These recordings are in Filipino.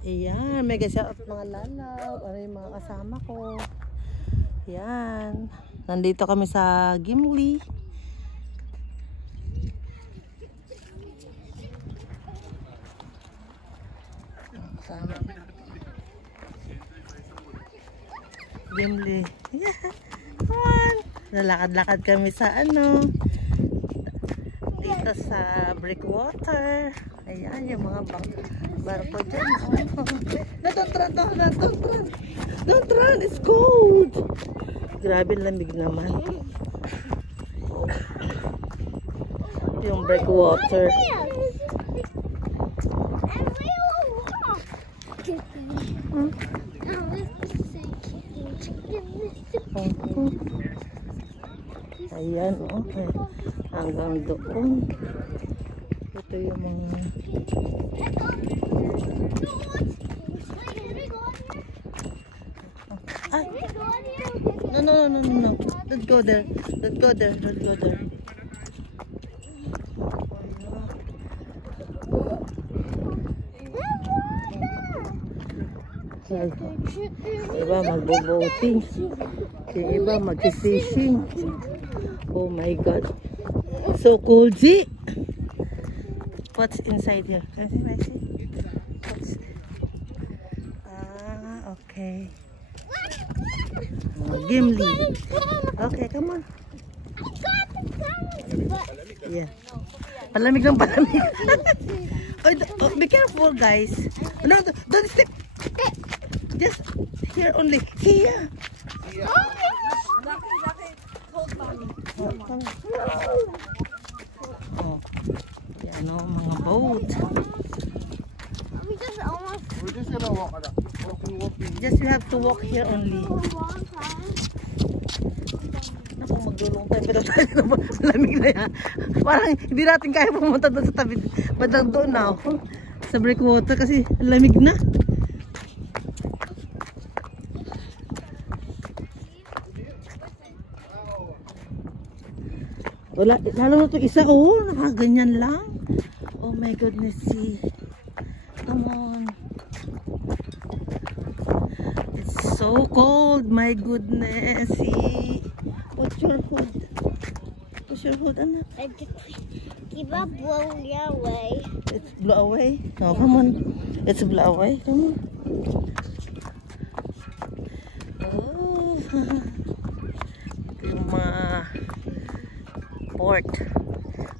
Ayan, mega shout out mga lalaw. Ano yung mga kasama ko. Ayan. Nandito kami sa Gimli. Kasama. Gimli. Yeah. Come on. Lalakad-lakad kami sa ano. Dito sa Breakwater. Ayan, yung mga barko dyan. Oh. Don't run. Don't run, it's cold. Grabe lamig naman. Yung Breakwater. Ayan, okay. Hanggang doon. Ito yung mga... Ay! No. Don't go there. Iba magbo-boating. Iba mag-fishing. Oh my God. So cold, see? What's inside here? Can I see? Okay. Gimli. Okay, come on. Yeah. Palamig. Oh, be careful, guys. No, don't step. Just here only. Here. Oh, yan o, mga boat. We're just gonna walk. Just you have to walk here only. Naku, maglulong tayo. Pero tayo na malamig na yan. Parang hindi natin kaya pumunta doon sa tabi. Badang doon na ako. Sa Breakwater kasi lamig na. Wala, lalo na ito isa, oh, nakaganyan lang. Oh my goodness, see. Come on. It's so cold, my goodness, see. What's your hood? What's your hood, anak? Keep up, blow away. It's blow away? No, come on. It's blow away, come on. Oh. Yung mga port,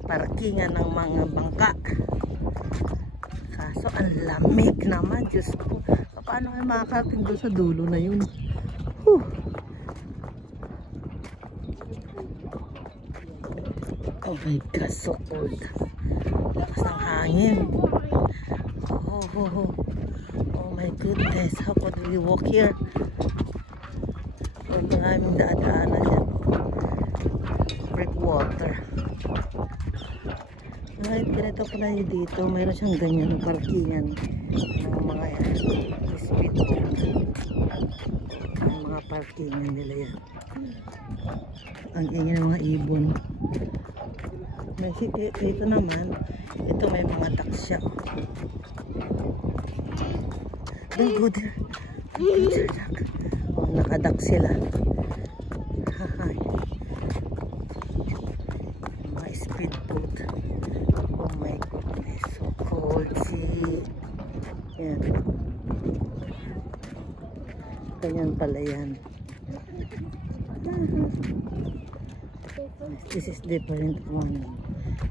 parkingan ng mga bangka. Kaso ang lamig naman, Diyos ko. Paano kayo makakarating doon sa dulo na yun? Whew. Oh my God, so cold. Lakas ng hangin. Oh my goodness, how could we walk here? Maraming daan-daanan yan. Breakwater. Ay, ganito pala yun dito. Mayroon siyang ganyan parkingan ng mga speedboat. Ang mga parkingan nila yan. Ang ingin ng mga ibon. Ito naman, ito may mga taksya. Don't go there. Oh, nakadak sila. Hahay. Mga speedboat. Oh my goodness, so cold. See? Yan. Ganyan pala yan. This is different one.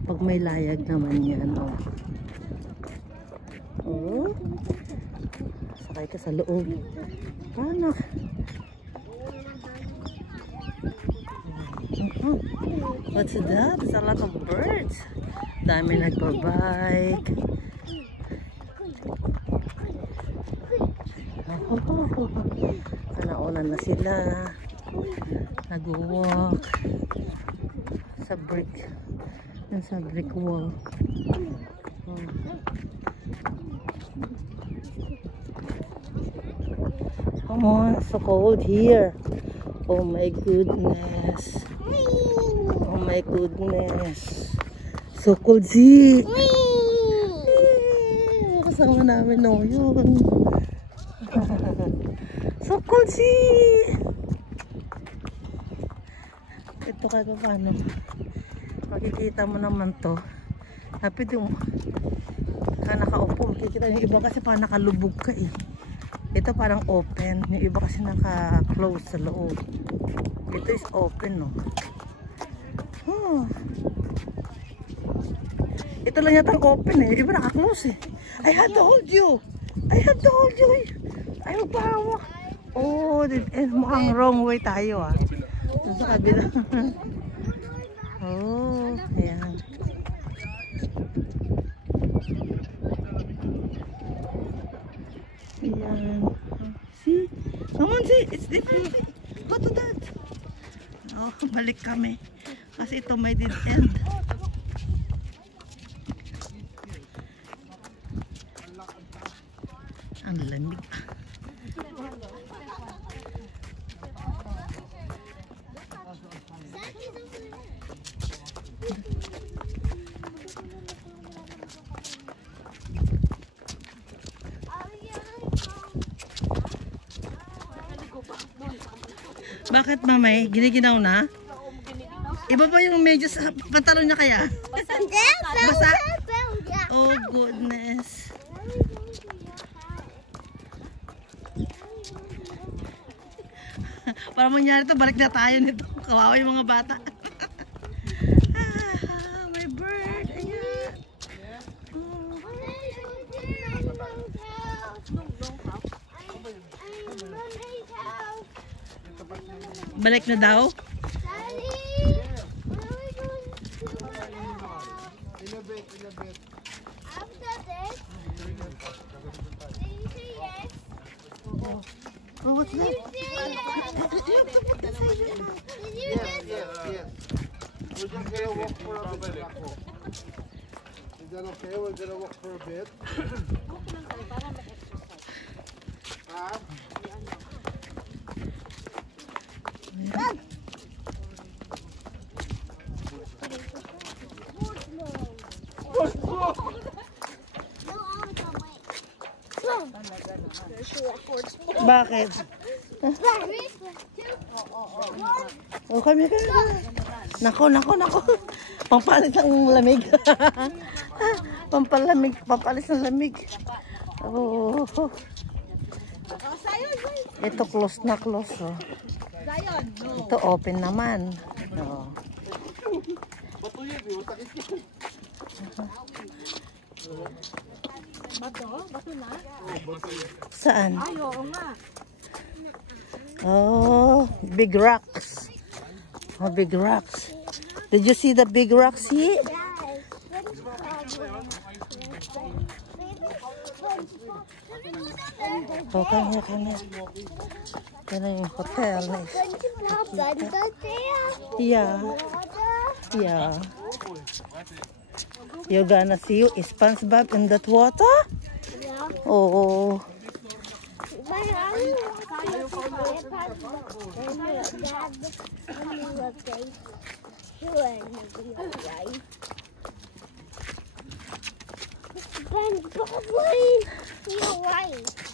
Pag may layag naman yan, oh. Oh. Sakay ka sa loob. Paano? What's that? There's a lot of birds. Dami nagbabike. Nauna na sila. Nag-walk sa brick. Sa brick wall. Come on, it's so cold here. Oh my goodness. Oh my goodness. So cold, see? kasama namin, no, yun. So cool, see! Ito kahit pa paano. Makikita mo naman to. Hapit yung nakaupo. Makikita yung iba kasi parang nakalubog ka eh. Ito parang open. Yung iba kasi naka-close sa loob. Ito is open, no. Ito lang yata open eh. Yung iba naka-close eh. I have to hold you. I have to hold you. Ay, magpahawak. Oh, mukhang wrong way tayo ah. Ito sa kabila. Oh, ayan. Ayan. See? Come on, see? It's different. Go to that. Oh, balik kami. Kasi ito may dead end. Ang lamig. Bakit mamay? Giniginaw na? Iba ba yung medyo sa pantalon niya kaya? Basa? Oh goodness. Para mangyari to, balik na tayo nito. Kawawa yung mga bata. My bird. Ayan. Balik na daw? Oh, what's that? Yes. We're just gonna walk for a bit. Is that okay? We're gonna walk for a bit. Bakit? Oh, kami. Nako. Pampalis ng lamig. Pampalis ng lamig. Oh. Ito close na. Oh. Ito open naman. Oh. Bato na? Saan? Ay, oo nga. Oh, big rocks. Oh, big rocks. Did you see the big rocks here? Oh, come here. Yan na yung hotel. Yeah. You're gonna see you SpongeBob in that water? Yeah. Oh.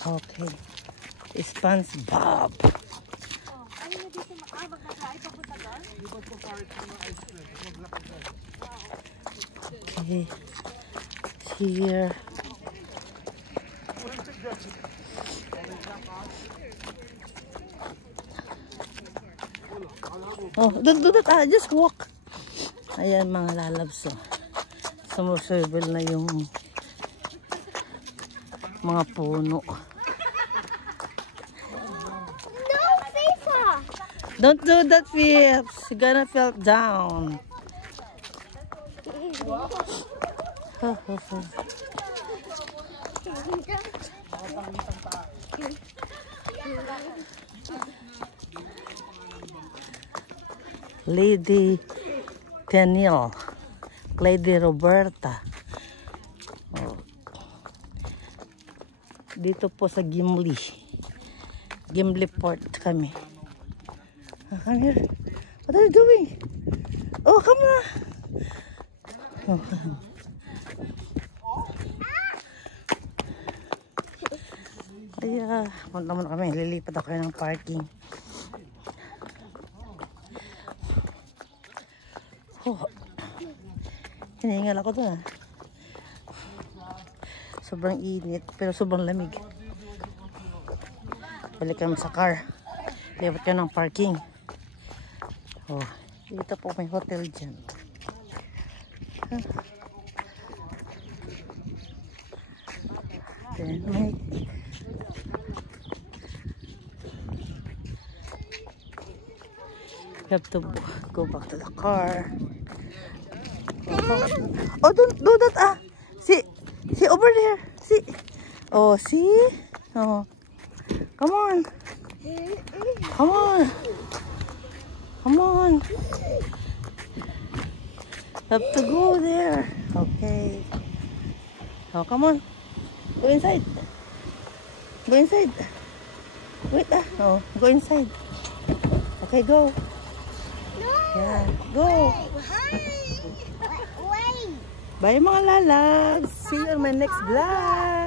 Okay. SpongeBob. Okay. Here. Oh, don't do that. Just walk. Ayan mga lalabs. Sumusurvel na yung mga puno. No, FIFA. Don't do that, Phipps. You're gonna fall down. Lady Tenille, Lady Roberta. Oh. Dito po sa Gimli Port kami. Come here. What are you doing? Oh, come on. Oh, come. Kaya, punta muna kami. Lilipat ako ng parking. Oh. Hinihingal ako dun ah. Sobrang init, pero sobrang lamig. Balik kami sa car. Lipat ka ng parking. Oh, dito po may hotel dyan. Then may you have to go back to the car. Oh, don't do that ah. See over there. See. Oh, see. Oh, come on. Come on. Come on. Have to go there. Okay. Oh, come on. Go inside. Go inside. Wait ah. Oh, go inside. Okay, go. No. Yeah, go. Wait. Bye mga lalags. See you on my next vlog.